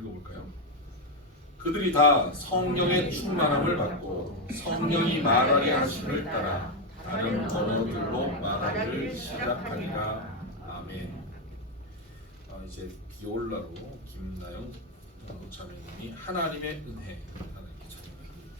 읽어볼까요? 그들이 다 성령의 충만함을 받고 성령이 말하게 하심을 따라 다른 언어들로 말하기를 시작하리라. 아멘. 이제 비올라로 김나영 자매님이 하나님의 은혜 하나님께 찬양합니다.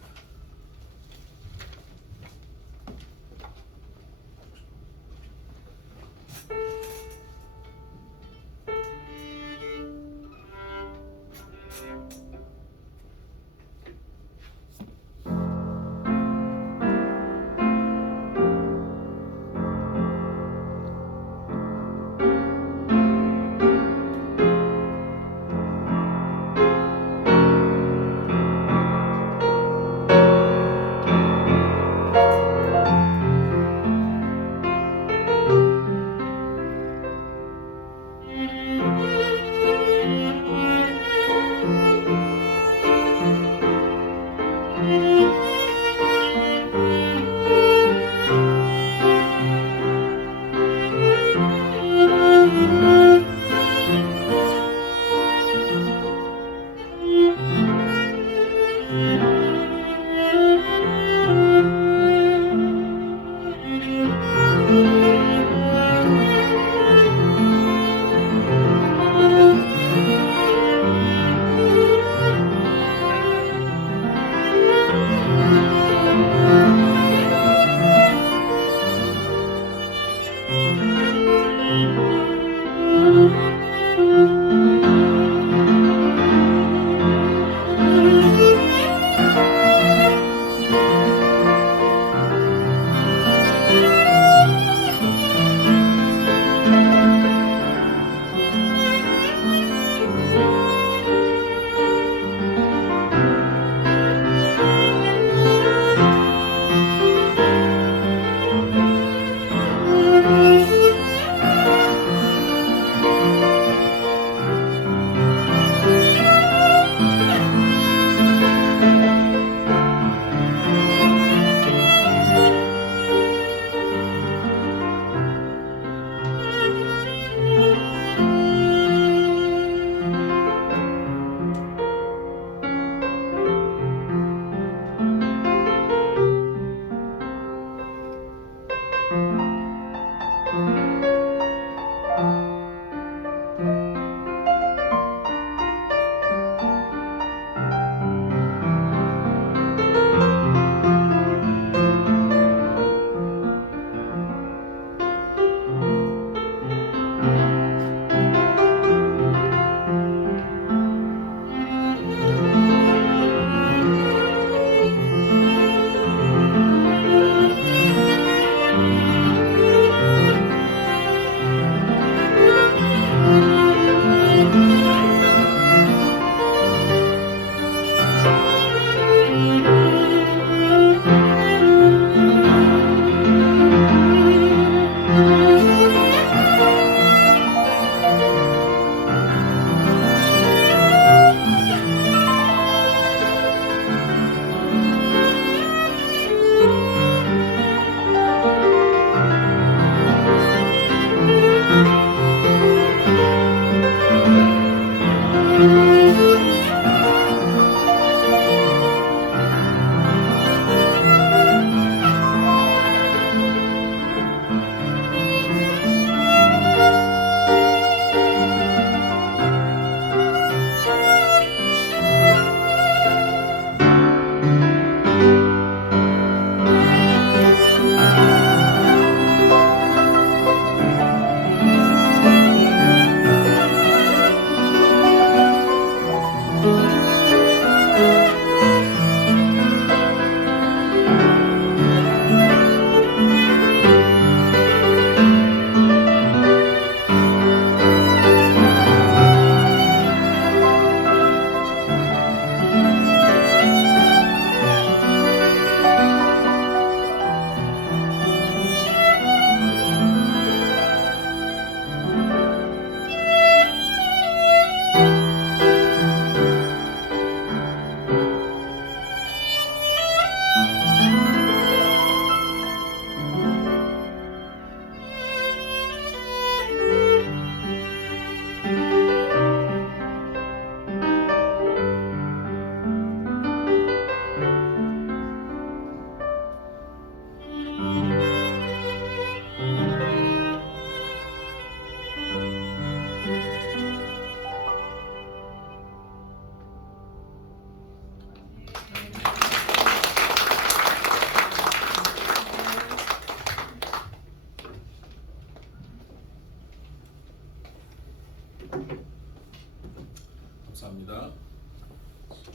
감사합니다.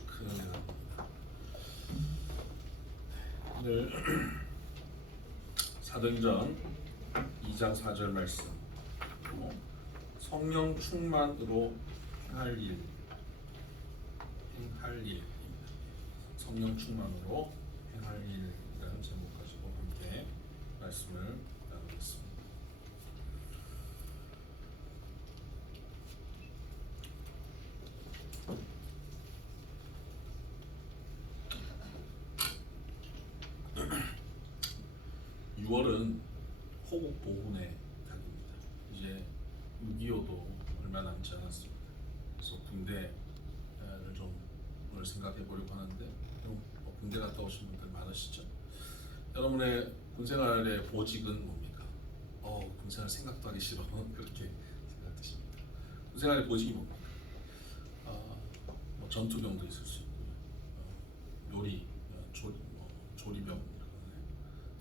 큰 은혜입니다. 오늘 사도행전 2장 4절 말씀, 성령 충만으로 행할 일, 성령 충만으로 행할 일이라는 제목 가지고 함께 말씀을 나누겠습니다. (6월은) 호국 보훈의 달입니다. 이제 6.25도 얼마 남지 않았습니다. 그래서 군대를 좀 오늘 생각해 보려고 하는데, 군대 갔다 오신 분들 많으시죠? 여러분의 군생활의 보직은 뭡니까? 군생활 생각도 하기 싫어. 그렇게 생각되십니까? 군생활의 보직이 뭡니까? 전투병도 있을 수 있고요. 요리, 조리병,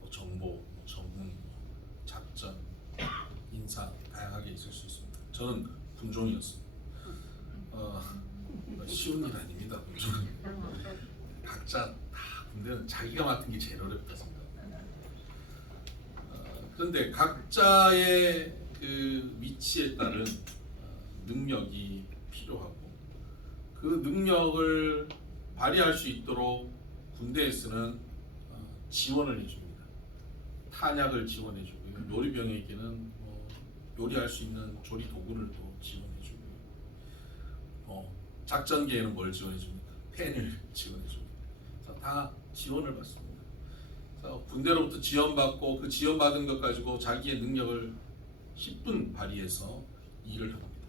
또 정보, 전문, 작전, 인사 다양하게 있을 수 있습니다. 저는 군종이었습니다. 쉬운 일 아닙니다. 군종은 각자 다 군대는 자기가 맡은 게 제일 어렵다 생각합니다. 그런데 각자의 그 위치에 따른 능력이 필요하고, 그 능력을 발휘할 수 있도록 군대에서는 지원을 해줍니다. 탄약을 지원해주고요. 요리병에게는 요리할 수 있는 조리 도구를 또 지원해주고요. 작전계에는 뭘 지원해줍니까? 펜을 지원해줍니다. 다 지원을 받습니다. 군대로부터 지원받고, 그 지원받은 것 가지고 자기의 능력을 10분 발휘해서 일을 합니다.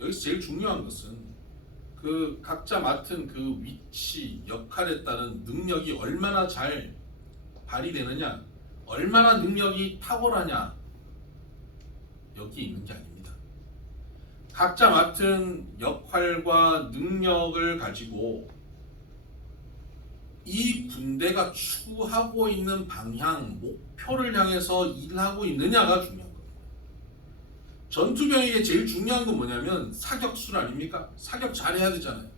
여기서 제일 중요한 것은 그 각자 맡은 그 위치, 역할에 따른 능력이 얼마나 잘 발휘되느냐, 얼마나 능력이 탁월하냐, 여기 있는 게 아닙니다. 각자 맡은 역할과 능력을 가지고 이 군대가 추구하고 있는 방향, 목표를 향해서 일하고 있느냐가 중요한 겁니다. 전투병에게 제일 중요한 건 뭐냐면 사격술 아닙니까? 사격 잘해야 되잖아요.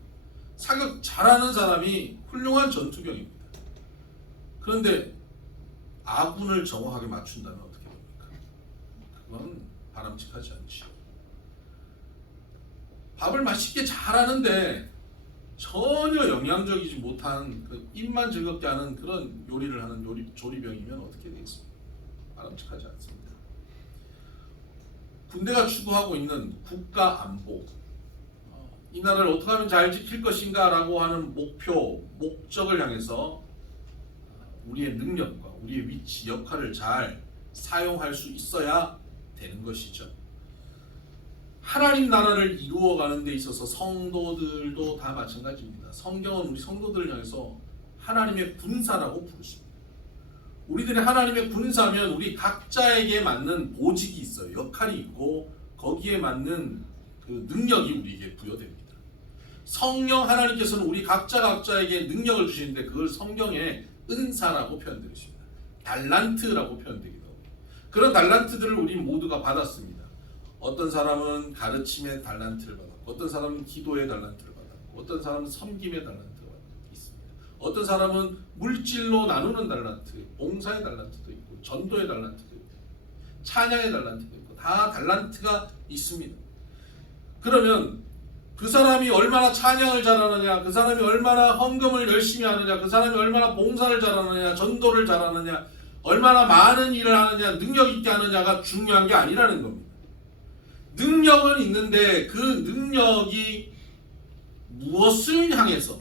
사격 잘하는 사람이 훌륭한 전투병입니다. 그런데 아군을 정확하게 맞춘다면 어떻게 됩니까? 그건 바람직하지 않죠. 밥을 맛있게 잘하는데 전혀 영양적이지 못한, 그 입만 즐겁게 하는 그런 요리를 하는 조리병이면 어떻게 되겠습니까? 바람직하지 않습니다. 군대가 추구하고 있는 국가 안보, 이 나라를 어떻게 하면 잘 지킬 것인가 라고 하는 목표, 목적을 향해서 우리의 능력과 우리의 위치, 역할을 잘 사용할 수 있어야 되는 것이죠. 하나님 나라를 이루어가는 데 있어서 성도들도 다 마찬가지입니다. 성경은 우리 성도들을 향해서 하나님의 군사라고 부르십니다. 우리들이 하나님의 군사면 우리 각자에게 맞는 보직이 있어요. 역할이 있고 거기에 맞는 그 능력이 우리에게 부여됩니다. 성령 하나님께서는 우리 각자에게 능력을 주시는데 그걸 성경에 은사라고 표현되어 있습니다. 달란트라고 표현되기도 합니다. 그런 달란트들을 우리 모두가 받았습니다. 어떤 사람은 가르침의 달란트를 받았고, 어떤 사람은 기도의 달란트를 받았고, 어떤 사람은 섬김의 달란트가 있습니다. 어떤 사람은 물질로 나누는 달란트, 봉사의 달란트도 있고, 전도의 달란트도 있고, 찬양의 달란트도 있고, 다 달란트가 있습니다. 그러면 그 사람이 얼마나 찬양을 잘하느냐, 그 사람이 얼마나 헌금을 열심히 하느냐, 그 사람이 얼마나 봉사를 잘하느냐, 전도를 잘하느냐, 얼마나 많은 일을 하느냐, 능력 있게 하느냐가 중요한 게 아니라는 겁니다. 능력은 있는데 그 능력이 무엇을 향해서,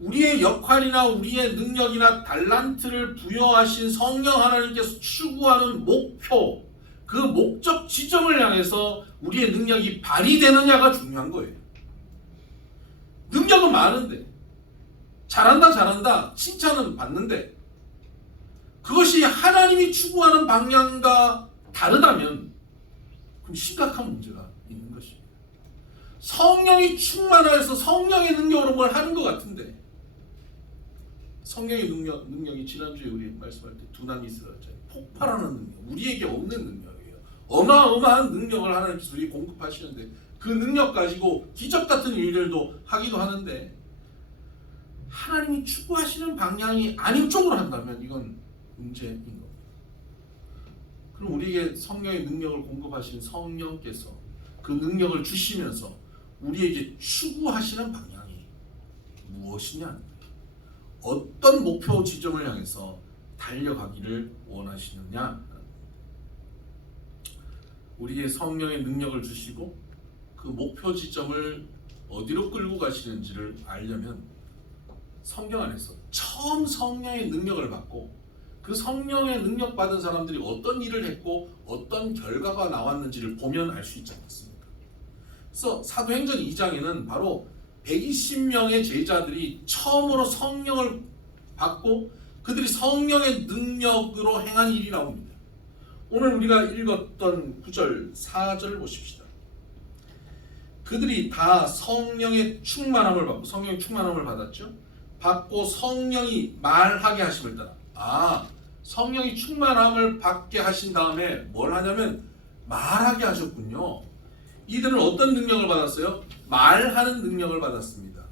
우리의 역할이나 우리의 능력이나 달란트를 부여하신 성령 하나님께서 추구하는 목표, 그 목적 지점을 향해서 우리의 능력이 발휘되느냐가 중요한 거예요. 능력은 많은데, 잘한다 칭찬은 받는데, 그것이 하나님이 추구하는 방향과 다르다면 그럼 심각한 문제가 있는 것입니다. 성령이 충만하여서 성령의 능력으로 뭘 하는 것 같은데, 성령의 능력이 지난주에 우리 말씀할 때 두나미스라잖아요. 폭발하는 능력, 우리에게 없는 능력이에요. 어마어마한 능력을 하나님께서 우리에게 공급하시는데 그 능력 가지고 기적 같은 일들도 하기도 하는데 하나님이 추구하시는 방향이 아닌 쪽으로 한다면 이건 문제인 겁니다. 그럼 우리에게 성령의 능력을 공급하신 성령께서 그 능력을 주시면서 우리에게 추구하시는 방향이 무엇이냐, 어떤 목표 지점을 향해서 달려가기를 원하시느냐. 우리에게 성령의 능력을 주시고 그 목표 지점을 어디로 끌고 가시는지를 알려면 성경 안에서 처음 성령의 능력을 받고 그 성령의 능력 받은 사람들이 어떤 일을 했고 어떤 결과가 나왔는지를 보면 알 수 있지 않겠습니까? 그래서 사도행전 2장에는 바로 120명의 제자들이 처음으로 성령을 받고 그들이 성령의 능력으로 행한 일이 나옵니다. 오늘 우리가 읽었던 9절, 4절 보십시다. 그들이 다 성령의 충만함을 받고, 성령의 충만함을 받았죠. 받고 성령이 말하게 하심을 따라, 성령이 충만함을 받게 하신 다음에 뭘 하냐면 말하게 하셨군요. 이들은 어떤 능력을 받았어요? 말하는 능력을 받았습니다.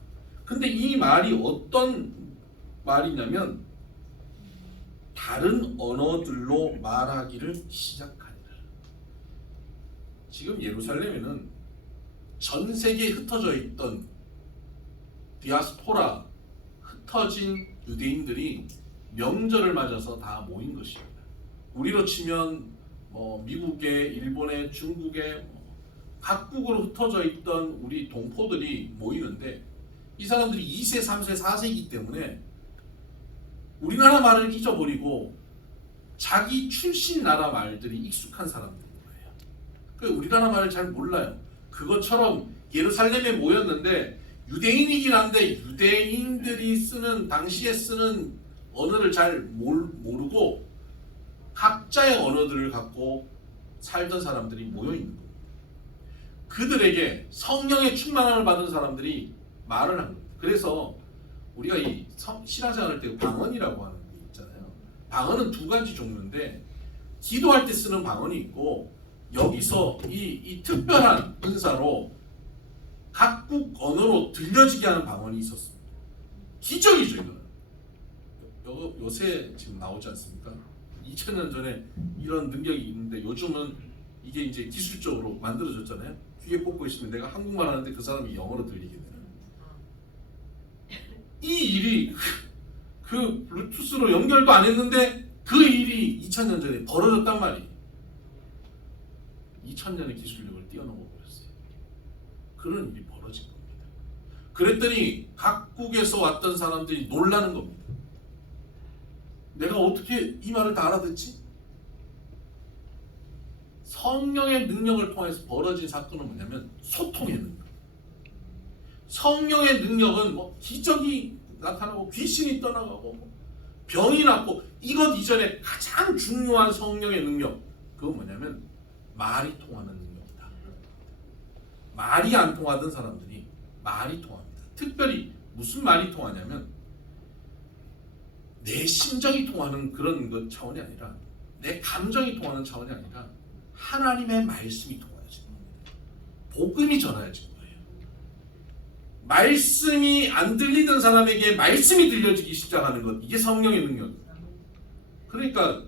근데 이 말이 어떤 말이냐면 다른 언어들로 말하기를 시작하니라. 지금 예루살렘에는 전 세계에 흩어져 있던 디아스포라, 흩어진 유대인들이 명절을 맞아서 다 모인 것입니다. 우리로 치면 미국에, 일본에, 중국에 각국으로 흩어져 있던 우리 동포들이 모이는데 이 사람들이 2세, 3세, 4세이기 때문에 우리나라 말을 잊어버리고 자기 출신 나라 말들이 익숙한 사람들인 거예요. 그러니까 우리나라 말을 잘 몰라요. 그것처럼 예루살렘에 모였는데 유대인이긴 한데 유대인들이 쓰는, 당시에 쓰는 언어를 잘 모르고 각자의 언어들을 갖고 살던 사람들이 모여 있는 겁니다. 그들에게 성령의 충만함을 받은 사람들이 말을 한 겁니다. 그래서 우리가 이 신앙생활 때 방언이라고 하는 게 있잖아요. 방언은 두 가지 종류인데 기도할 때 쓰는 방언이 있고 여기서 이 특별한 은사로 각국 언어로 들려지게 하는 방언이 있었습니다. 기적이죠, 이거는. 요새 지금 나오지 않습니까? 2000년 전에 이런 능력이 있는데 요즘은 이게 이제 기술적으로 만들어졌잖아요. 귀에 꽂고 있으면 내가 한국말 하는데 그 사람이 영어로 들리게 되는. 이 일이 그 블루투스로 연결도 안 했는데 그 일이 2000년 전에 벌어졌단 말이에요. 2000년의 기술력을 뛰어넘어 버렸어요. 그런 일이 벌어진 겁니다. 그랬더니 각국에서 왔던 사람들이 놀라는 겁니다. 내가 어떻게 이 말을 다 알아듣지? 성령의 능력을 통해서 벌어진 사건은 뭐냐면 소통의 능력. 성령의 능력은 기적이 나타나고 귀신이 떠나가고 병이 낫고 이것 이전에 가장 중요한 성령의 능력, 그건 뭐냐면 말이 통하는 능력이다. 말이 안 통하던 사람들이 말이 통합니다. 특별히 무슨 말이 통하냐면 내 심정이 통하는 그런 것 차원이 아니라 내 감정이 통하는 차원이 아니라 하나님의 말씀이 통하여지는 겁니다. 복음이 전하여지는 거예요. 말씀이 안 들리던 사람에게 말씀이 들려지기 시작하는 것, 이게 성령의 능력입니다. 그러니까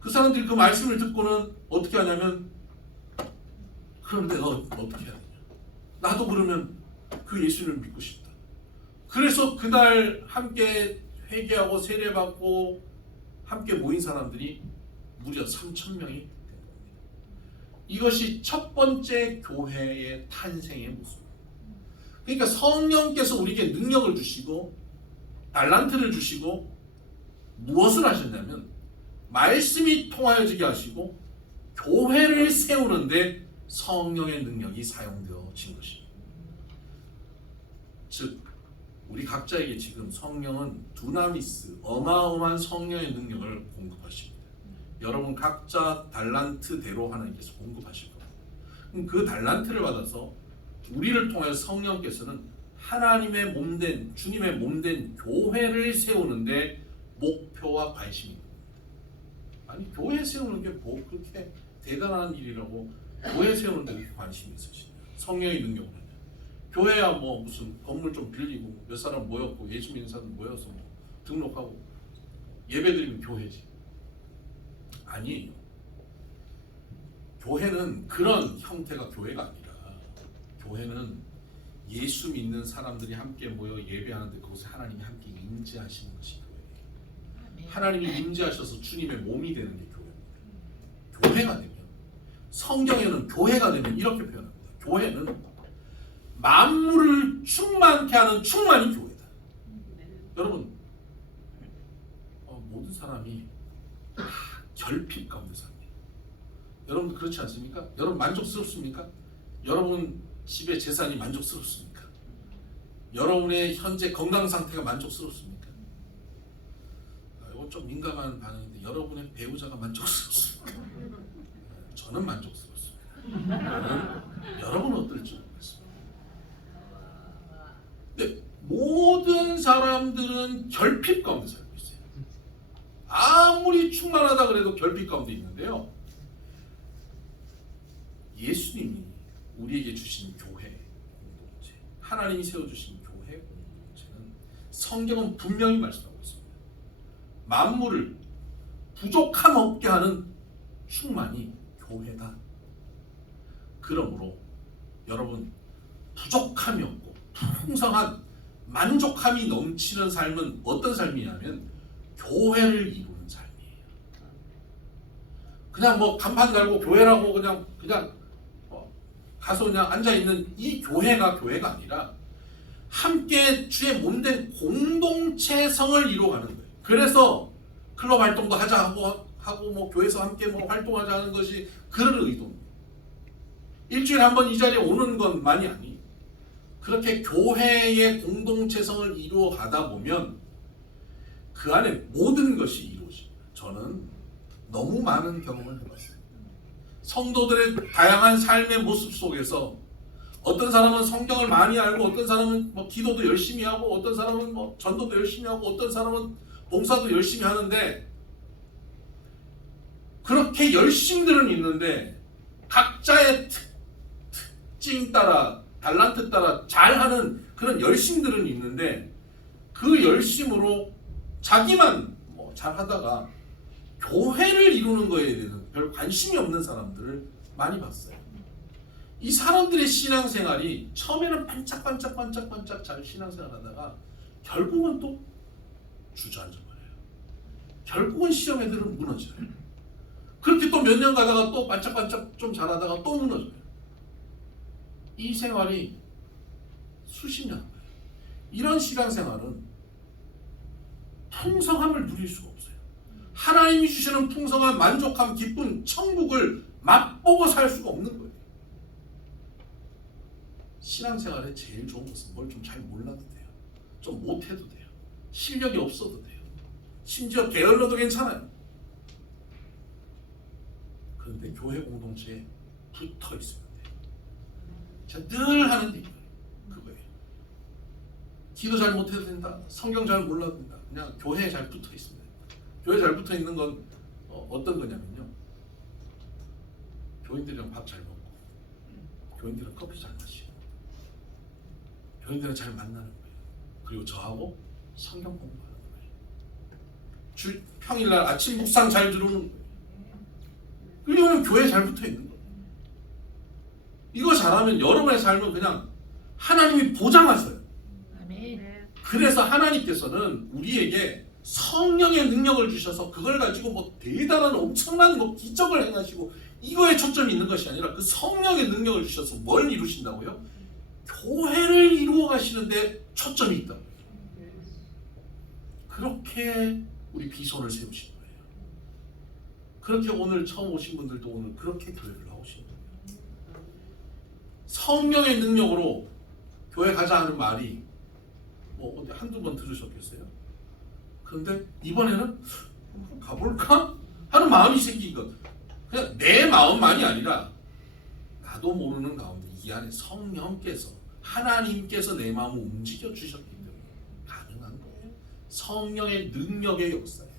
그 사람들이 그 말씀을 듣고는 어떻게 하냐면 그럼 내가 어떻게 해야 되냐? 나도 그러면 그 예수를 믿고 싶다. 그래서 그날 함께 회개하고 세례받고 함께 모인 사람들이 무려 3,000명이 된 겁니다. 이것이 첫 번째 교회의 탄생의 모습. 그러니까 성령께서 우리에게 능력을 주시고 달란트를 주시고 무엇을 하셨냐면 말씀이 통하여지게 하시고 교회를 세우는데 성령의 능력이 사용되어진 것입니다. 즉 우리 각자에게 지금 성령은 두나미스, 어마어마한 성령의 능력을 공급하십니다. 여러분 각자 달란트대로 하나님께서 공급하실 겁니다. 그럼 그 달란트를 받아서 우리를 통해서 성령께서는 하나님의 몸된, 주님의 몸된 교회를 세우는데 목표와 관심이 있습니다. 아니 교회 세우는 게 뭐 그렇게 대단한 일이라고 교회 세우는 데 관심이 있으시냐? 성령의 능력으로 하냐. 교회야 뭐 무슨 건물 좀 빌리고 몇 사람 모였고 예수 믿는 사람 모여서 뭐 등록하고 예배드리면 교회지. 아니에요. 교회는 그런 형태가 교회가 아니라 교회는 예수 믿는 사람들이 함께 모여 예배하는데 그곳에 하나님이 함께 임재하시는 것이 교회예요. 하나님이 임재하셔서 주님의 몸이 되는 게 교회입니다. 교회가 되면 성경에는 교회가 되면 이렇게 표현합니다. 교회는 만물을 충만케 하는 충만이 교회다. 여러분 모든 사람이 결핍 가운데 삽니다. 여러분도 그렇지 않습니까? 여러분 만족스럽습니까? 여러분 집의 재산이 만족스럽습니까? 여러분의 현재 건강 상태가 만족스럽습니까? 이건 좀 민감한 반응인데 여러분의 배우자가 만족스럽습니까? 저는 만족스럽습니다. 여러분은 어떨지 모르겠습니다. 근데 모든 사람들은 결핍 가운데 살고 있어요. 아무리 충만하다 그래도 결핍 가운데 있는데요. 예수님이 우리에게 주신 교회 공동체, 하나님이 세워주신 교회 공동체는 성경은 분명히 말씀하고 있습니다. 만물을 부족함 없게 하는 충만이 교회다. 그러므로 여러분 부족함이 없고 풍성한 만족함이 넘치는 삶은 어떤 삶이냐면 교회를 이루는 삶이에요. 그냥 뭐 간판 달고 교회라고 그냥 가서 그냥 앉아 있는 이 교회가 아니라 함께 주의 몸된 공동체성을 이루어가는 거예요. 그래서 클럽 활동도 하자 하고 뭐 교회에서 함께 뭐 활동하자 하는 것이 그런 의도입니다. 일주일에 한 번 이 자리에 오는 것만이 아니. 그렇게 교회의 공동체성을 이루어 가다 보면 그 안에 모든 것이 이루어집니다. 저는 너무 많은 경험을 해봤어요. 성도들의 다양한 삶의 모습 속에서 어떤 사람은 성경을 많이 알고 어떤 사람은 뭐 기도도 열심히 하고 어떤 사람은 뭐 전도도 열심히 하고 어떤 사람은 봉사도 열심히 하는데 그렇게 열심들은 있는데 각자의 특징 따라 달란트 따라 잘하는 그런 열심들은 있는데 그 열심으로 자기만 뭐 잘하다가 교회를 이루는 거에 대해서 별 관심이 없는 사람들을 많이 봤어요. 이 사람들의 신앙생활이 처음에는 반짝반짝 잘 신앙생활하다가 결국은 또 주저앉아버려요. 결국은 시험 애들은 무너져요. 그렇게 또 몇 년 가다가 또 반짝반짝 좀 잘하다가 또 무너져요. 이 생활이 수십 년 거예요. 이런 신앙생활은 풍성함을 누릴 수가 없어요. 하나님이 주시는 풍성한 만족함, 기쁨, 천국을 맛보고 살 수가 없는 거예요. 신앙생활의 제일 좋은 것은 뭘 좀 잘 몰라도 돼요. 좀 못해도 돼요. 실력이 없어도 돼요. 심지어 게을러도 괜찮아요. 그런데 교회 공동체에 붙어 있으면 돼요. 제가 늘 하는 얘기예요. 그거예요. 기도 잘 못해도 된다. 성경 잘 몰라도 된다. 그냥 교회에 잘 붙어 있으면 돼요. 교회에 잘 붙어 있는 건 어떤 거냐면요. 교인들이랑 밥 잘 먹고 교인들이랑 커피 잘 마시고 교인들이랑 잘 만나는 거예요. 그리고 저하고 성경 공부하는 거예요. 평일날 아침 묵상 잘 들으는 거예요. 그리고는 교회에 잘 붙어 있는 거예요. 이거 잘하면 여러분의 삶은 그냥 하나님이 보장하셔요. 그래서 하나님께서는 우리에게 성령의 능력을 주셔서 그걸 가지고 뭐 대단한 엄청난 뭐 기적을 행하시고 이거에 초점이 있는 것이 아니라 그 성령의 능력을 주셔서 뭘 이루신다고요? 교회를 이루어 가시는데 초점이 있다고요. 그렇게 우리 비전을 세우신 거예요. 그렇게 오늘 처음 오신 분들도 오늘 그렇게 교회를 나오신 거예요. 성령의 능력으로 교회 가자 하는 말이 뭐 어디 한두 번 들으셨겠어요? 그런데 이번에는 가볼까? 하는 마음이 생긴 것. 그냥 내 마음만이 아니라 나도 모르는 가운데 이 안에 성령께서 하나님께서 내 마음을 움직여 주셨기 때문에 가능한 거예요. 성령의 능력의 역사예요.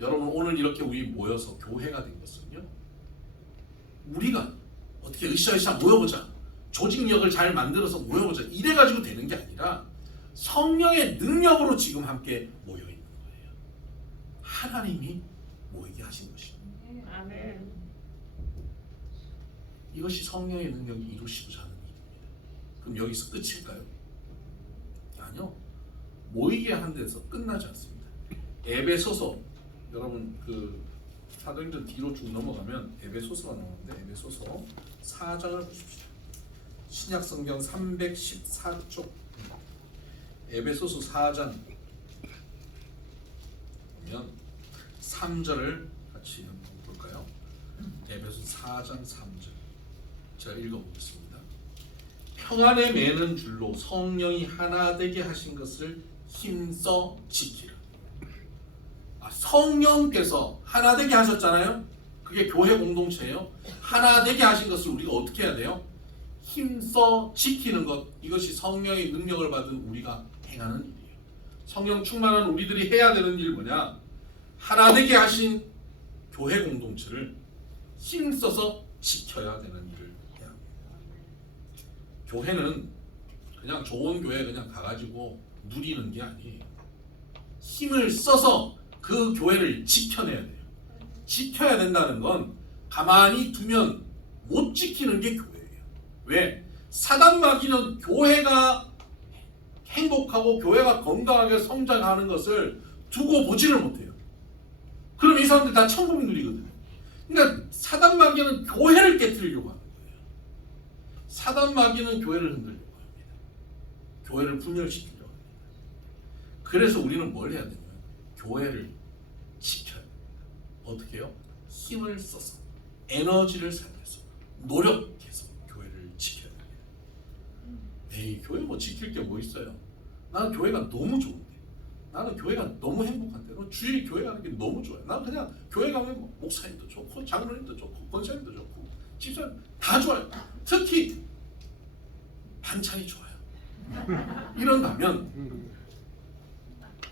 여러분 오늘 이렇게 우리 모여서 교회가 된 것은요. 우리가 어떻게 으쌰으쌰 모여보자. 조직력을 잘 만들어서 모여보자 이래가지고 되는 게 아니라 성령의 능력으로 지금 함께 모여 있는 거예요. 하나님이 모이게 하신 것입니다. 아멘. 이것이 성령의 능력이 이루시고자 하는 일입니다. 그럼 여기서 끝일까요? 아니요. 모이게 한 데서 끝나지 않습니다. 에베소서 여러분 그 사도행전 뒤로 쭉 넘어가면 에베소서가 나오는데 에베소서 4장을 보십시오. 신약 성경 314쪽 에베소서 4장 보면 3절을 같이 한번 볼까요? 에베소 4장 3절 제가 읽어보겠습니다. 평안에 매는 줄로 성령이 하나 되게 하신 것을 힘써 지키라. 성령께서 하나 되게 하셨잖아요. 그게 교회 공동체예요. 하나 되게 하신 것을 우리가 어떻게 해야 돼요? 힘써 지키는 것. 이것이 성령의 능력을 받은 우리가 행하는 일이에요. 성령 충만한 우리들이 해야 되는 일 뭐냐? 하나 되게 하신 교회 공동체를 힘써서 지켜야 되는 일을 해야 합니다. 교회는 그냥 좋은 교회 그냥 가가지고 누리는 게 아니에요. 힘을 써서 그 교회를 지켜내야 돼요. 지켜야 된다는 건 가만히 두면 못 지키는 게 교회예요. 왜? 사단 마귀는 교회가 행복하고 교회가 건강하게 성장하는 것을 두고 보지를 못해요. 그럼 이 사람들 다 천국이 누리거든요. 그러니까 사단 마귀는 교회를 깨뜨리려고 하는 거예요. 사단 마귀는 교회를 흔들려고 합니다. 교회를 분열시키려고 합니다. 그래서 우리는 뭘 해야 되냐면 교회를 지켜야 됩니다. 어떻게 해요? 힘을 써서 에너지를 살려서 노력해서 교회를 지켜야 됩니다. 에이 교회 뭐 지킬 게 뭐 있어요? 나는 교회가 너무 좋은데, 나는 교회가 너무 행복한데, 주일 교회 가는 게 너무 좋아요. 난 그냥 교회 가면 목사님도 좋고 장로님도 좋고 권사님도 좋고 집사님 다 좋아요. 특히 반찬이 좋아요. 이런다면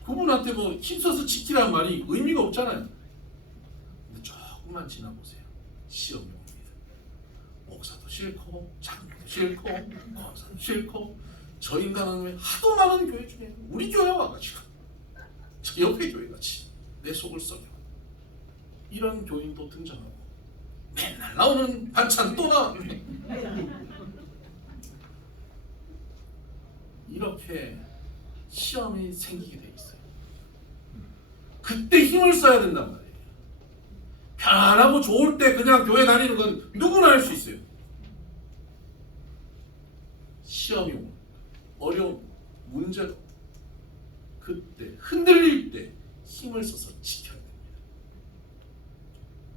그분한테 뭐 힘써서 지키라는 말이 의미가 없잖아요. 근데 조금만 지나보세요. 시험이 옵니다. 목사도 싫고 장로도 싫고 권사도 싫고 저 인간은 왜 하도 많은 교회 중에 우리 교회 와가지고 저 옆에 교회같이 내 속을 썩여 이런 교인도 등장하고 맨날 나오는 반찬 또 나왔네. 이렇게 시험이 생기게 돼 있어요. 그때 힘을 써야 된단 말이에요. 편안하고 좋을 때 그냥 교회 다니는 건 누구나 할 수 있어요. 시험이 오고 어려운 문제가 그때 흔들릴 때 힘을 써서 지켜야 됩니다.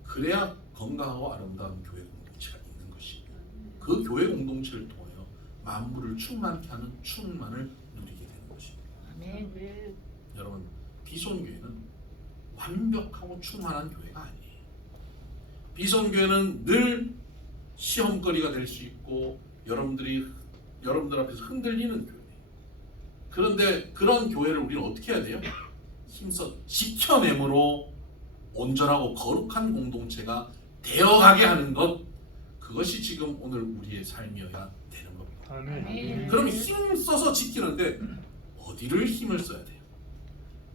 그래야 건강하고 아름다운 교회 공동체가 있는 것입니다. 그 교회 공동체를 통하여 만물을 충만케 하는 충만을 누리게 되는 것입니다. 아멘. 여러분 비손교회는 완벽하고 충만한 교회가 아니에요. 비손교회는 늘 시험거리가 될 수 있고 여러분들 앞에서 흔들리는 교회예요. 그런데 그런 교회를 우리는 어떻게 해야 돼요? 힘써 지켜내므로 온전하고 거룩한 공동체가 되어가게 하는 것, 그것이 지금 오늘 우리의 삶이어야 되는 겁니다. 아멘. 그럼 힘 써서 지키는데 어디를 힘을 써야 돼요?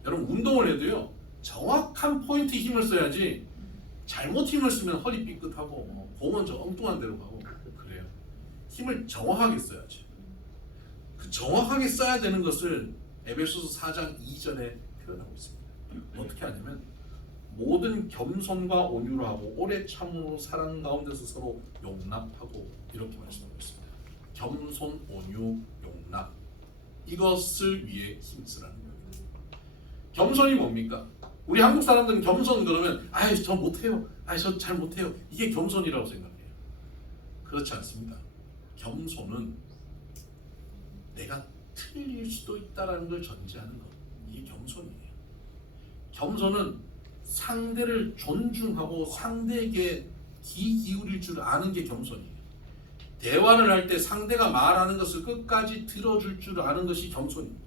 여러분 운동을 해도요 정확한 포인트에 힘을 써야지 잘못 힘을 쓰면 허리 삐끗하고 공은 저 엉뚱한 데로 가고 그래요. 힘을 정확하게 써야지. 그 정확하게 써야 되는 것을 에베소서 4장 2절에 표현하고 있습니다. 어떻게 하냐면 모든 겸손과 온유로 하고 오래 참음으로 사랑 가운데서 서로 용납하고 이렇게 말씀하고 있습니다. 겸손, 온유, 용납 이것을 위해 힘쓰라는 겁니다. 겸손이 뭡니까? 우리 한국 사람들은 겸손 그러면 아이 저 못해요, 아이 저 잘 못해요, 이게 겸손이라고 생각해요. 그렇지 않습니다. 겸손은 내가 틀릴 수도 있다는 걸 전제하는 것, 이게 겸손이에요. 겸손은 상대를 존중하고 상대에게 귀 기울일 줄 아는 게 겸손이에요. 대화를 할 때 상대가 말하는 것을 끝까지 들어줄 줄 아는 것이 겸손입니다.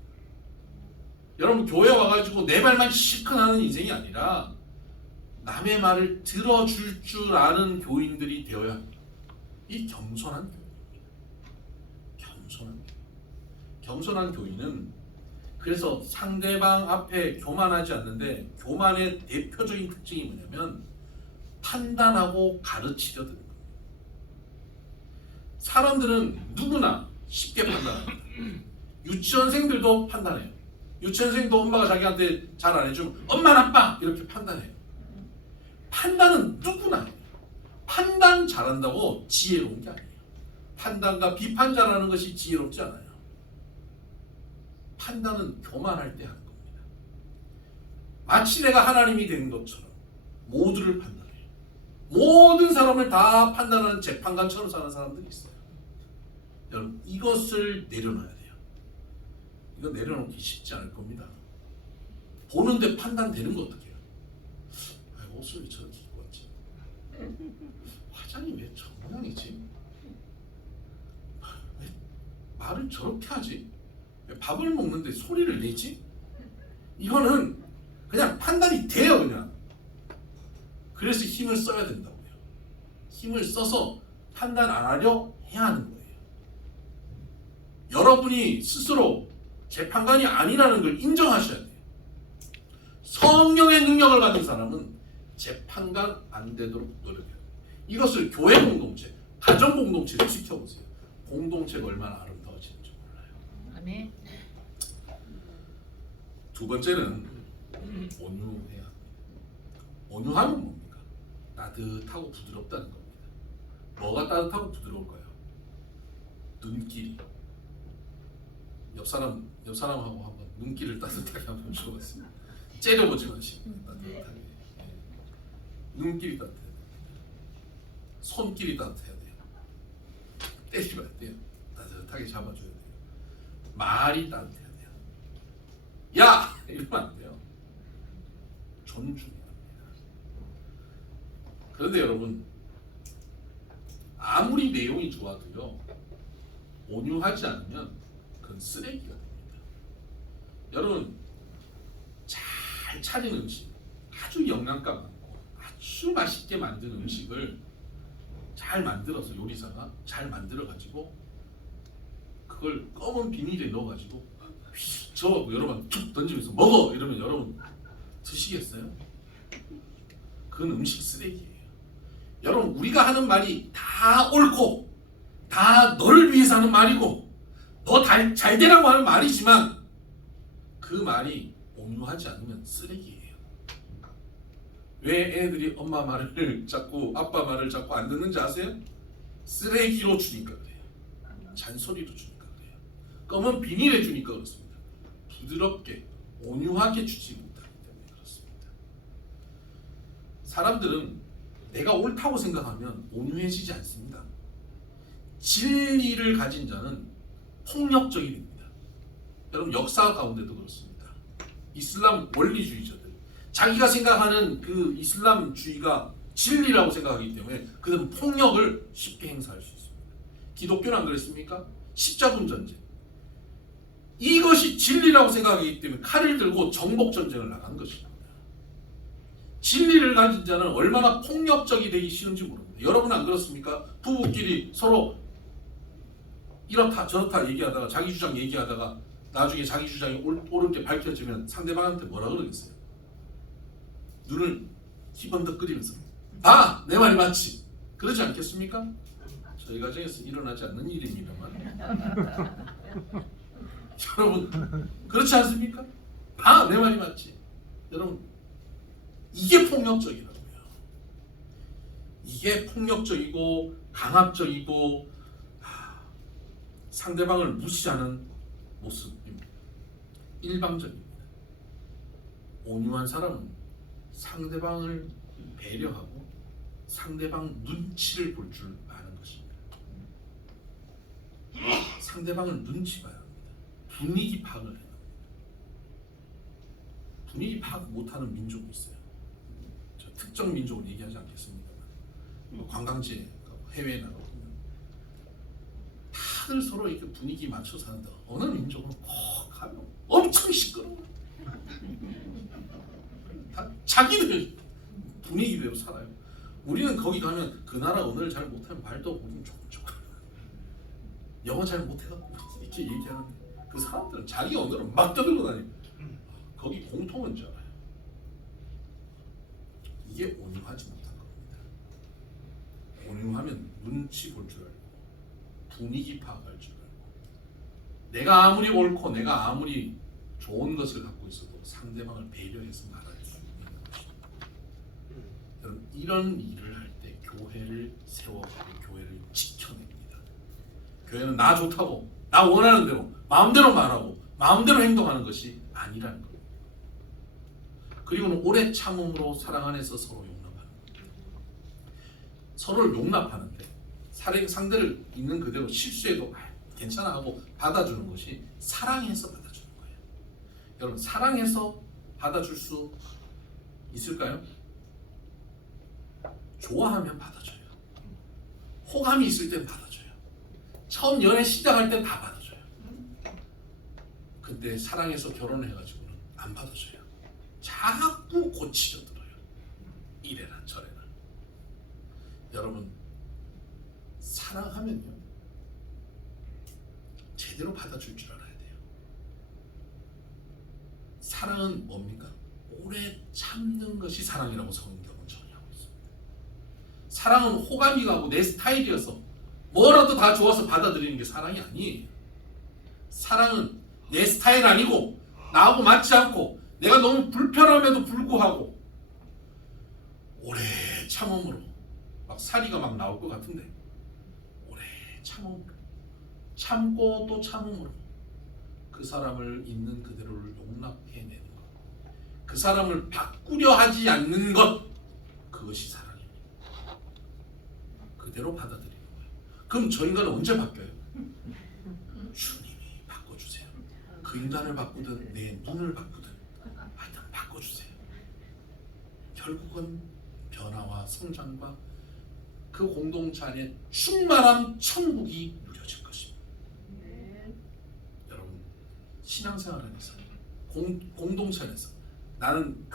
여러분 교회 와가지고 내 말만 시큰하는 인생이 아니라 남의 말을 들어줄 줄 아는 교인들이 되어야 합니다. 이 겸손한 교회입니다. 겸손합니다. 겸손한 교인은 그래서 상대방 앞에 교만하지 않는데, 교만의 대표적인 특징이 뭐냐면 판단하고 가르치려 드는 겁니다. 사람들은 누구나 쉽게 판단합니다. 유치원생들도 판단해요. 유치원생도 엄마가 자기한테 잘 안 해주면 엄마 나빠 이렇게 판단해요. 판단은 누구나 해요. 판단 잘한다고 지혜로운 게 아니에요. 판단과 비판 잘하는 것이 지혜롭지 않아요. 판단은 교만할 때 하는 겁니다. 마치 내가 하나님이 되는 것처럼 모두를 판단해요. 모든 사람을 다 판단하는 재판관처럼 사는 사람들이 있어요. 여러분, 이것을 내려놔야 돼요. 이거 내려놓기 쉽지 않을 겁니다. 보는데 판단되는 거 어떡해요? 옷을 왜 저렇게 입고 왔지? 화장이 왜 저 모양이지? 왜 말을 저렇게 하지? 왜 밥을 먹는데 소리를 내지? 이거는 그냥 판단이 돼요, 그냥. 그래서 힘을 써야 된다고요. 힘을 써서 판단 안 하려 해야 하는 거예요. 여러분이 스스로 재판관이 아니라는 걸 인정하셔야 돼요. 성령의 능력을 받은 사람은 재판관 안 되도록 노력해요. 이것을 교회 공동체, 가정 공동체를 지켜보세요. 공동체가 얼마나 아름다워지는지 몰라요. 아멘. 두 번째는 온유해야 합니다. 온유함은 뭡니까? 따뜻하고 부드럽다는 겁니다. 뭐가 따뜻하고 부드러울까요? 눈길이. 옆 사람하고 한번 눈길을 따뜻하게 한번 줘봤어요. 째려보지 마시고 따뜻하게. 눈길이 따뜻해야 돼요. 손길이 따뜻해야 돼요. 때리면 안 돼요. 따뜻하게 잡아줘야 돼요. 말이 따뜻해야 돼요. 야! 이러면 안 돼요. 존중해야 합니다. 그런데 여러분, 아무리 내용이 좋아도요, 온유하지 않으면 그건 쓰레기가 됩니다. 여러분, 잘 차린 음식, 아주 영양가 많고 아주 맛있게 만든 음식을 잘 만들어서 요리사가 잘 만들어가지고 그걸 검은 비닐에 넣어가지고 저하고 여러분 툭 던지면서 먹어 이러면 여러분 드시겠어요? 그건 음식 쓰레기예요. 여러분, 우리가 하는 말이 다 옳고 다 너를 위해서 하는 말이고 너 잘 되라고 하는 말이지만 그 말이 온유하지 않으면 쓰레기예요. 왜 애들이 엄마 말을 자꾸 아빠 말을 자꾸 안 듣는지 아세요? 쓰레기로 주니까 그래요. 잔소리로 주니까 그래요. 검은 비닐에 주니까 그렇습니다. 부드럽게 온유하게 주지 못하기 때문에 그렇습니다. 사람들은 내가 옳다고 생각하면 온유해지지 않습니다. 진리를 가진 자는 폭력적이 됩니다. 여러분, 역사 가운데도 그렇습니다. 이슬람 원리주의자들, 자기가 생각하는 그 이슬람주의가 진리라고 생각하기 때문에 그들은 폭력을 쉽게 행사할 수 있습니다. 기독교는 안 그랬습니까? 십자군 전쟁. 이것이 진리라고 생각하기 때문에 칼을 들고 정복 전쟁을 나간 것입니다. 진리를 가진 자는 얼마나 폭력적이 되기 쉬운지 모릅니다. 여러분 안 그렇습니까? 부부끼리 서로 이렇다 저렇다 얘기하다가 자기 주장 얘기하다가 나중에 자기 주장이 옳은 게 밝혀지면 상대방한테 뭐라 그러겠어요? 눈을 희번덕거리면서 봐! 내 말이 맞지? 그러지 않겠습니까? 저희 가정에서 일어나지 않는 일입니다만 여러분, 그렇지 않습니까? 봐! 내 말이 맞지? 여러분, 이게 폭력적이라고요. 이게 폭력적이고 강압적이고 상대방을 무시하는 모습입니다. 일방적입니다. 온유한 사람은 상대방을 배려하고 상대방 눈치를 볼 줄 아는 것입니다. 상대방을 눈치 봐야 합니다. 분위기 파악을 해야 합니다. 분위기 파악 못하는 민족이 있어요. 저 특정 민족을 얘기하지 않겠습니다만 관광지에 해외에 나가고 다들 서로 이렇게 분위기 맞춰 사는데 어느 민족은 꼭 가면 엄청 시끄러워. 다 자기들 분위기대로 살아요. 우리는 거기 가면 그 나라 언어를 잘 못하면 말도 우리는 조금 영어 잘 못해갖고 이렇게 얘기하는데 그 사람들은 자기 언어로 막 떠들고 다니고 거기 공통은 줄 알아요. 이게 온유하지 못한 겁니다. 온유하면 눈치 볼 줄 알고 분위기 파악할 줄 알고 내가 아무리 옳고 내가 아무리 좋은 것을 갖고 있어도 상대방을 배려해서 말할 수 있는 것입니다. 여러분 이런 일을 할 때 교회를 세워가고 교회를 지켜냅니다. 교회는 나 좋다고 나 원하는 대로 마음대로 말하고 마음대로 행동하는 것이 아니라는 겁니다. 그리고는 오래 참음으로 사랑 안에서 서로 용납하는 겁니다. 서로를 용납하는데 상대를 있는 그대로 실수해도 괜찮아 하고 받아주는 것이 사랑해서 받아주는 거예요. 여러분 사랑해서 받아줄 수 있을까요? 좋아하면 받아줘요. 호감이 있을 땐 받아줘요. 처음 연애 시작할 땐 다 받아줘요. 근데 사랑해서 결혼해가지고는 안 받아줘요. 자꾸 고치져들어요. 이래나 저래나. 여러분 사랑하면요 제대로 받아줄 줄 알아야 돼요. 사랑은 뭡니까? 오래 참는 것이 사랑이라고 성경은 정의하고 있습니다. 사랑은 호감이 가고 내 스타일이어서 뭐라도 다 좋아서 받아들이는 게 사랑이 아니에요. 사랑은 내 스타일 아니고 나하고 맞지 않고 내가 너무 불편함에도 불구하고 오래 참음으로 막 사리가 막 나올 것 같은데 오래 참음으로 참고 또 참음으로 그 사람을 있는 그대로를 용납해내는 것, 그 사람을 바꾸려 하지 않는 것, 그것이 사랑입니다. 그대로 받아들이는 거예요. 그럼 저 인간은 언제 바뀌어요? 주님이 바꿔주세요. 그 인간을 바꾸든 내 눈을 바꾸든 하여튼 바꿔주세요. 결국은 변화와 성장과 그 공동체 안에 충만한 천국이 누려질 것입니다. 여러분 신앙생활 안에서 공동체 안에서 나는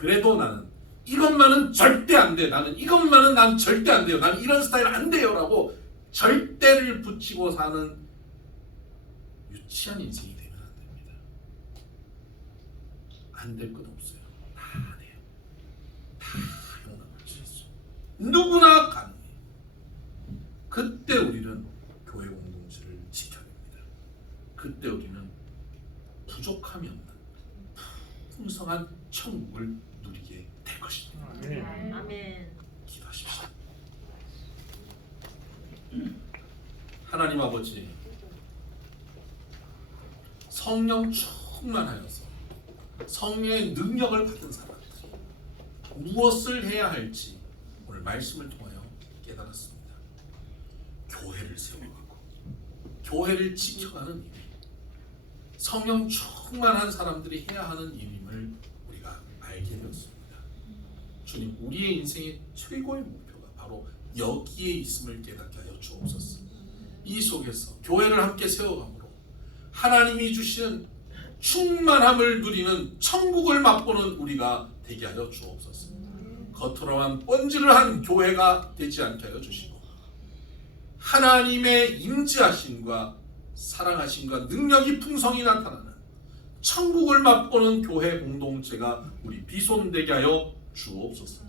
이것만은 절대 안 돼. 나는 이것만은 난 절대 안 돼요. 나는 이런 스타일 안 돼요. 라고 절대를 붙이고 사는 유치한 인생이 되면 안 됩니다. 안 될 것 없어요. 다 돼요. 다 용납할 수 있어요. 누구나 가능해요. 그때 우리는 교회 공동체를 지켜냅니다. 그때 우리는 부족함이 없는 풍성한 천국을 누리게 될 것입니다. 아멘. 기도하십시오. 하나님 아버지, 성령 충만하여서 성령의 능력을 받은 사람들이 무엇을 해야 할지 오늘 말씀을 통하여 깨달았습니다. 교회를 세워가고 교회를 지켜가는 일, 성령 충만한 사람들이 해야 하는 일임을 우리가 알게 되었습니다. 주님, 우리의 인생의 최고의 목표가 바로 여기에 있음을 깨닫게 하여 주옵소서. 이 속에서 교회를 함께 세워감으로 하나님이 주시는 충만함을 누리는 천국을 맛보는 우리가 되게 하여 주옵소서. 겉으로만 번지르한 교회가 되지 않게 하여 주시고 하나님의 임재하심과 사랑하심과 능력이 풍성히 나타나는 천국을 맛보는 교회 공동체가 우리 비손되게 하여 주옵소서.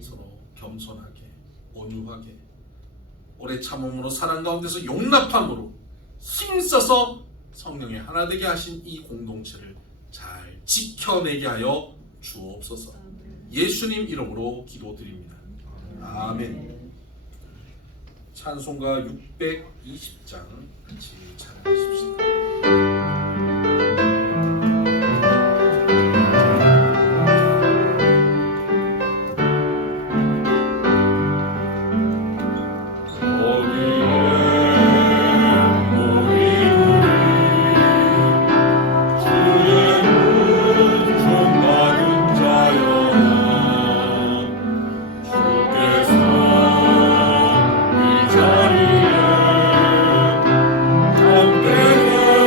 서로 겸손하게 온유하게 오래 참음으로 사랑 가운데서 용납함으로 힘써서 성령의 하나 되게 하신 이 공동체를 잘 지켜내게 하여 주옵소서. 예수님 이름으로 기도드립니다. 아멘. 찬송가 620장 같이 찬양하십시다. 함께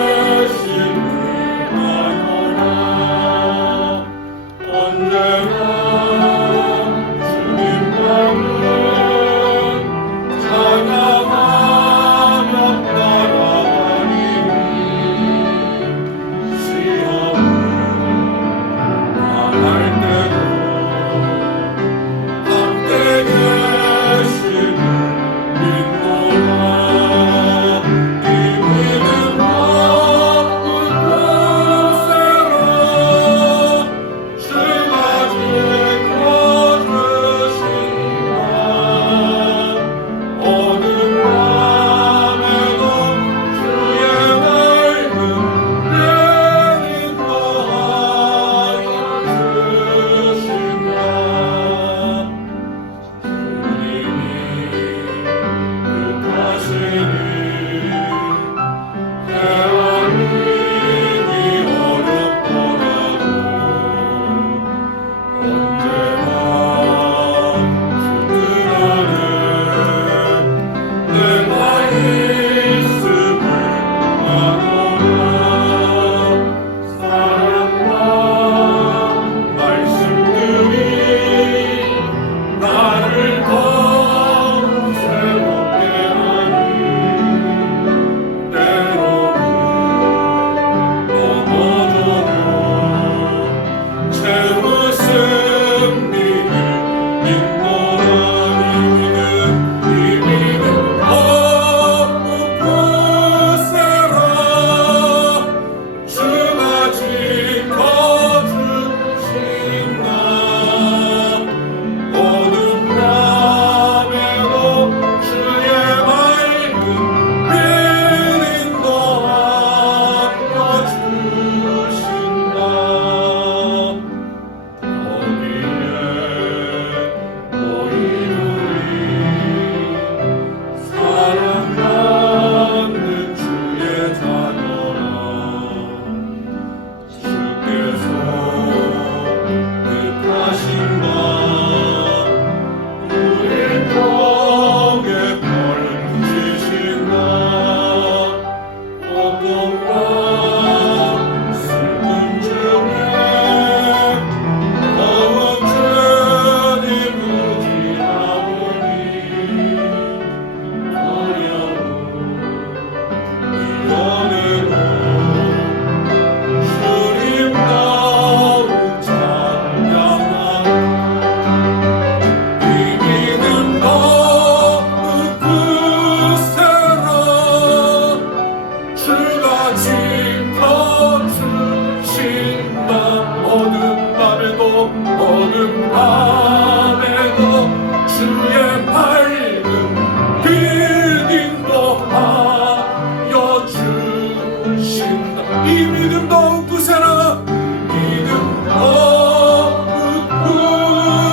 이 믿음 더욱 굳세라. 믿음 더욱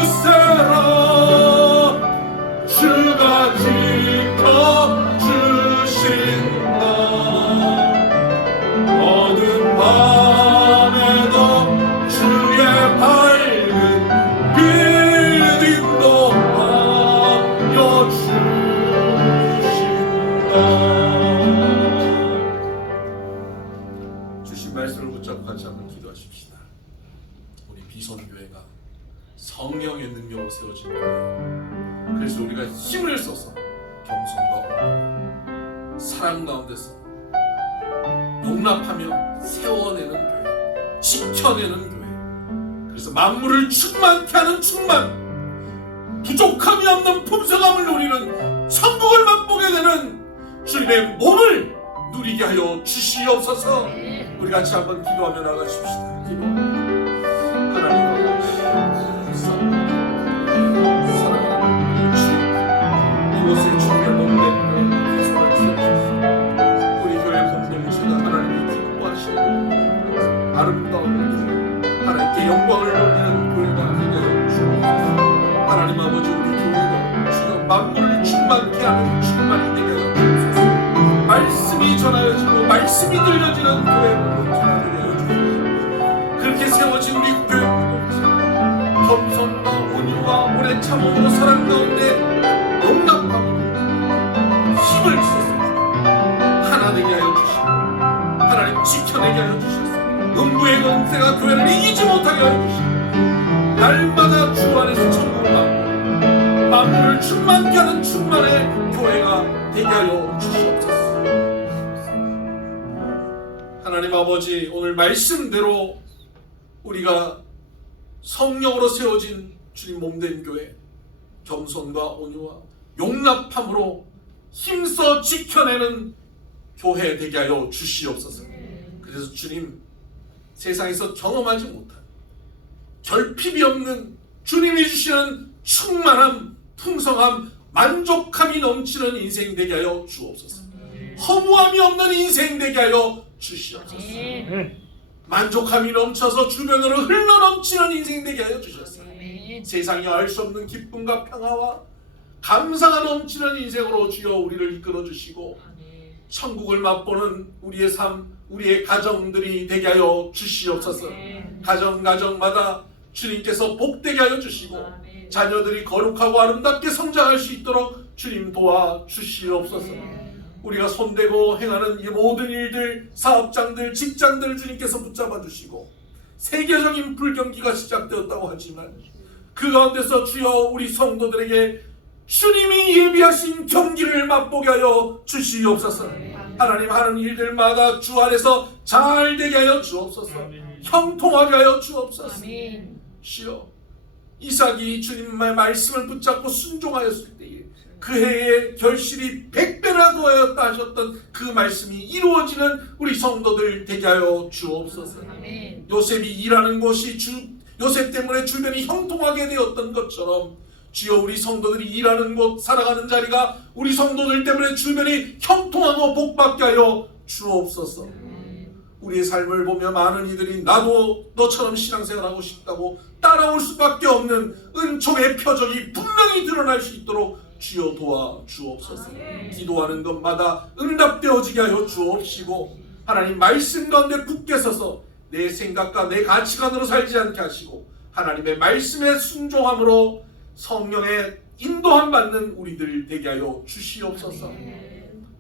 굳세라. 주가 지켜주신다. 어두운 밤에도 주의 밝은 빛도 하여주신다. 주신 말씀을 붙잡고 같이 한번 기도하십시다. 우리 비선교회가 성령의 능력으로 세워진 교회, 그래서 우리가 힘을 써서 겸손과 사랑 가운데서 용납하며 세워내는 교회, 지켜내는 교회, 그래서 만물을 충만케 하는 충만, 부족함이 없는 풍성함을 누리는 천국을 맛보게 되는 주님의 몸을 누리게 하여 주시옵소서. 우리 같이 한번 기도하며 나가십시다. 하나님 사랑하는 주, 이곳에 주님의 몸된 손을 주옵소서. 우리 교회 공동체가 하나님이 기뻐하시는 아름다운 하나님께 영광을 돌리는 교회가 되게 주옵소서. 하나님 아버지, 우리 교회가 주여 만물을 충만케 하는 충만이 되게 하여 주옵소서. 말씀이 전하여지고 말씀이 들려지는 교회로 전하게 하여 주옵소서. 그렇게 세워진 우리 교회 공동체, 겸손과 온유와 오래 참음으로 사랑 가운데 용납함으로 힘을 써서 하나 되게 하여 주시고 하나님 지켜내게 하여 주셔서 음부의 권세가 교회를 이기지 못하게 하여 주시고 날마다 주 안에서 천국을 받고 만물을 충만케 하는 충만의 교회가 되게 하여 주시옵소서. 하나님 아버지, 오늘 말씀대로 우리가 성령으로 세워진 주님 몸된 교회, 겸손과 온유와 용납함으로 힘써 지켜내는 교회 되게 하여 주시옵소서. 그래서 주님, 세상에서 경험하지 못한 결핍이 없는 주님이 주시는 충만함, 풍성함, 만족함이 넘치는 인생 되게 하여 주옵소서. 허무함이 없는 인생 되게 하여 주시옵소서. 만족함이 넘쳐서 주변으로 흘러넘치는 인생 되게 하여 주셨어요. 세상이 알 수 없는 기쁨과 평화와 감사가 넘치는 인생으로 주여 우리를 이끌어 주시고 천국을 맛보는 우리의 삶, 우리의 가정들이 되게 하여 주시옵소서. 가정마다 주님께서 복되게 하여 주시고 자녀들이 거룩하고 아름답게 성장할 수 있도록 주님 도와 주시옵소서. 우리가 손대고 행하는 이 모든 일들, 사업장들, 직장들 주님께서 붙잡아 주시고 세계적인 불경기가 시작되었다고 하지만 그 가운데서 주여 우리 성도들에게 주님이 예비하신 경기를 맛보게 하여 주시옵소서. 하나님 하는 일들마다 주 안에서 잘 되게 하여 주옵소서. 형통하게 하여 주옵소서. 주여, 이삭이 주님의 말씀을 붙잡고 순종하였을 때에 그 해의 결실이 100배나 더하였다 하셨던 그 말씀이 이루어지는 우리 성도들 되게 하여 주옵소서. 요셉이 일하는 곳이 요셉 때문에 주변이 형통하게 되었던 것처럼 주여 우리 성도들이 일하는 곳, 살아가는 자리가 우리 성도들 때문에 주변이 형통하고 복받게 하여 주옵소서. 우리의 삶을 보며 많은 이들이 나도 너처럼 신앙생활하고 싶다고 따라올 수밖에 없는 은총의 표적이 분명히 드러날 수 있도록 주여 도와 주옵소서. 기도하는 것마다 응답되어지게 하여 주옵시고 하나님 말씀 가운데 굳게 서서 내 생각과 내 가치관으로 살지 않게 하시고 하나님의 말씀에 순종함으로 성령의 인도함 받는 우리들 되게 하여 주시옵소서.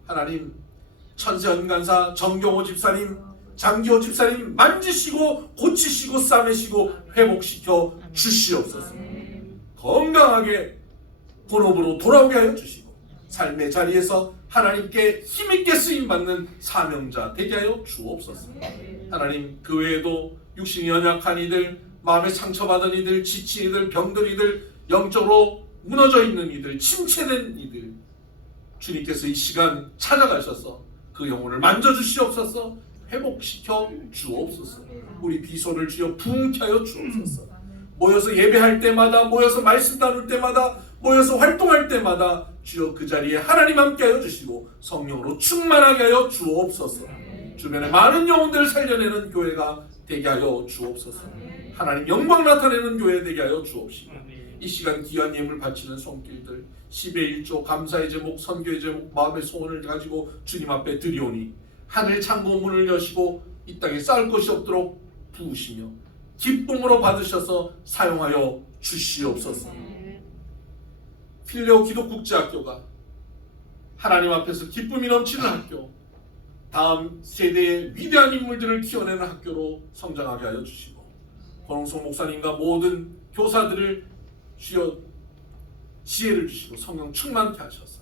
하나님 천세연간사 정경호 집사님, 장기호 집사님 만지시고 고치시고 싸매시고 회복시켜 주시옵소서. 건강하게 본업으로 돌아오게 하여 주시고 삶의 자리에서 하나님께 힘있게 쓰임받는 사명자 되게 하여 주옵소서. 하나님 그 외에도 육신이 연약한 이들, 마음에 상처받은 이들, 지친 이들, 병든 이들, 영적으로 무너져 있는 이들, 침체된 이들 주님께서 이 시간 찾아가셔서 그 영혼을 만져주시옵소서. 회복시켜 주옵소서. 우리 비손을 주여 부흥케 하여 주옵소서. 모여서 예배할 때마다, 모여서 말씀 나눌 때마다, 모여서 활동할 때마다 주여 그 자리에 하나님 함께 하여 주시고 성령으로 충만하게 하여 주옵소서. 주변에 많은 영혼들을 살려내는 교회가 되게 하여 주옵소서. 하나님 영광 나타내는 교회 되게 하여 주옵시고, 이 시간 귀한 예물 바치는 손길들 10의 1조 감사의 제목, 선교의 제목, 마음의 소원을 가지고 주님 앞에 드리오니 하늘 창고 문을 여시고 이 땅에 쌓을 것이 없도록 부으시며 기쁨으로 받으셔서 사용하여 주시옵소서. 필레오 기독국제학교가 하나님 앞에서 기쁨이 넘치는 학교, 다음 세대의 위대한 인물들을 키워내는 학교로 성장하게 하여 주시고, 권홍석 목사님과 모든 교사들을 주여 지혜를 주시고 성령 충만케 하셔서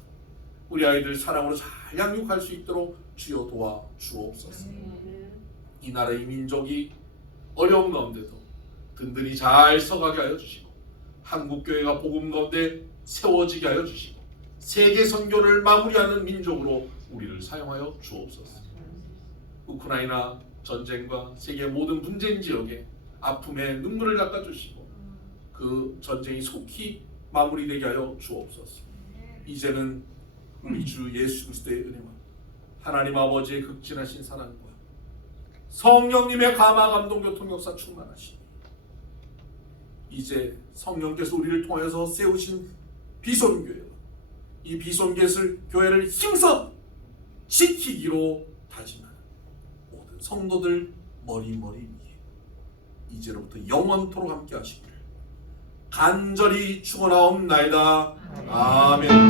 우리 아이들 사랑으로 잘 양육할 수 있도록 주여 도와 주옵소서. 이 나라 이 민족이 어려운 가운데도 든든히 잘 서가게 하여 주시고, 한국교회가 복음 가운데 세워지게 하여 주시고, 세계 선교를 마무리하는 민족으로 우리를 사용하여 주옵소서. 우크라이나 전쟁과 세계 모든 분쟁 지역에 아픔에 눈물을 닦아주시고 그 전쟁이 속히 마무리되게 하여 주옵소서. 이제는 우리 주 예수 그리스도의 은혜와 하나님 아버지의 극진하신 사랑과 성령님의 감화 감동 교통 역사 충만하시니, 이제 성령께서 우리를 통하여서 세우신 비손교회, 이 비손교회를 힘써 지키기로 다짐하는 모든 성도들 머리머리 위에 이제로부터 영원토록 함께 하시기를 간절히 축원하옵나이다. 아멘.